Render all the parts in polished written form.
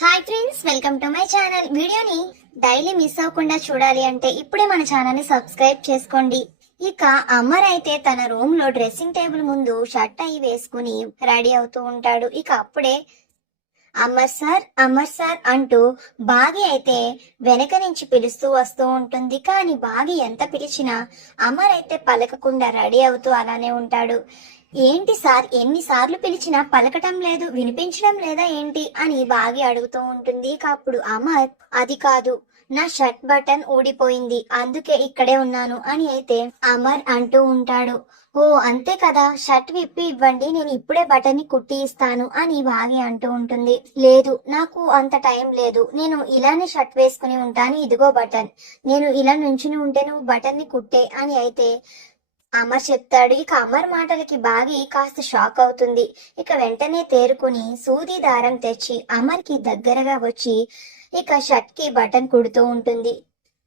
Hi friends, welcome to my channel. వీడియోని daily miss అవ్వకుండా చూడాలి అంటే ఇప్పుడే మన ఛానల్ ని సబ్స్క్రైబ్ చేసుకోండి. ఇక అమర్ అయితే తన రూమ్ లో డ్రెస్సింగ్ టేబుల్ ముందు షర్ట్ అయి వేసుకుని రెడీ అవుతూ ఉంటాడు. ఇక అప్పుడే అమర్ సార్ అంటూ బాగి అయితే వెనక నుంచి పిలుస్తూ వస్తూ ఉంటుంది. కానీ బాగి ఎంత పిలిచినా అమర్ అయితే పలకకుండా రెడీ అవుతూ అలానే ఉంటాడు. ఏంటి సార్, ఎన్నిసార్లు పిలిచినా పలకటం లేదు, వినిపించడం లేదా ఏంటి అని బాగి అడుగుతూ ఉంటుంది. ఇక అప్పుడు అమర్, అది కాదు, నా షర్ట్ బటన్ ఊడిపోయింది, అందుకే ఇక్కడే ఉన్నాను అని అయితే అమర్ అంటూ ఉంటాడు. ఓ అంతే కదా, షర్ట్ విప్పి ఇవ్వండి, నేను ఇప్పుడే బటన్ ని కుట్టి ఇస్తాను అని బాగి అంటూ ఉంటుంది. లేదు, నాకు అంత టైం లేదు, నేను ఇలానే షర్ట్ వేసుకుని ఉంటాను, ఇదిగో బటన్, నేను ఇలా నుంచుని ఉంటే నువ్వు బటన్ ని కుట్టే అని అయితే అమర్ చెప్తాడు. ఇక అమర్ మాటలకి బాగి కాస్త షాక్ అవుతుంది. ఇక వెంటనే తేరుకుని సూది దారం తెచ్చి అమర్ కి దగ్గరగా వచ్చి ఇక షర్ట్ కి బటన్ కుడుతూ ఉంటుంది.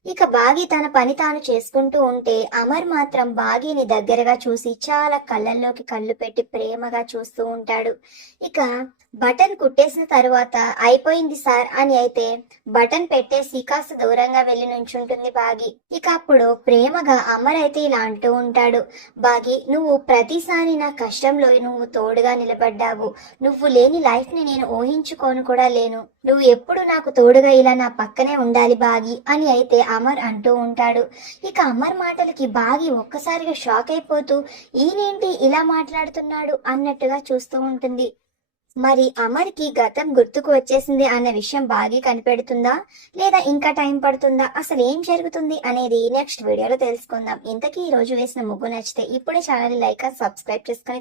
ఇక బాగి తన పని తాను చేసుకుంటూ ఉంటే అమర్ మాత్రం బాగిని దగ్గరగా చూసి చాలా కళ్ళల్లోకి కళ్ళు పెట్టి ప్రేమగా చూస్తూ ఉంటాడు. ఇక బటన్ కుట్టేసిన తరువాత అయిపోయింది సార్ అని అయితే బటన్ పెట్టేసి కాస్త దూరంగా వెళ్లి నుంచుంటుంది బాగి. ఇక అప్పుడు ప్రేమగా అమర్ అయితే ఇలా అంటూ ఉంటాడు. బాగి, నువ్వు ప్రతిసారి నా కష్టంలో నువ్వు తోడుగా నిలబడ్డావు, నువ్వు లేని లైఫ్ ని నేను ఊహించుకోను కూడా లేను, నువ్వు ఎప్పుడు నాకు తోడుగా ఇలా నా పక్కనే ఉండాలి బాగి అని అయితే అమర్ అంటూ ఉంటాడు. ఇక అమర్ మాటలకి బాగి ఒక్కసారిగా షాక్ అయిపోతూ ఈయనేంటి ఇలా మాట్లాడుతున్నాడు అన్నట్టుగా చూస్తూ ఉంటుంది. మరి అమర్ కి గతం గుర్తుకు వచ్చేసింది అన్న విషయం బాగి కనిపెడుతుందా, లేదా ఇంకా టైం పడుతుందా, అసలు ఏం జరుగుతుంది అనేది నెక్స్ట్ వీడియోలో తెలుసుకుందాం. ఇంతకీ ఈ రోజు వేసిన ముగ్గు నచ్చితే ఇప్పుడే ఛానల్ లైక్ సబ్స్క్రైబ్ చేసుకుని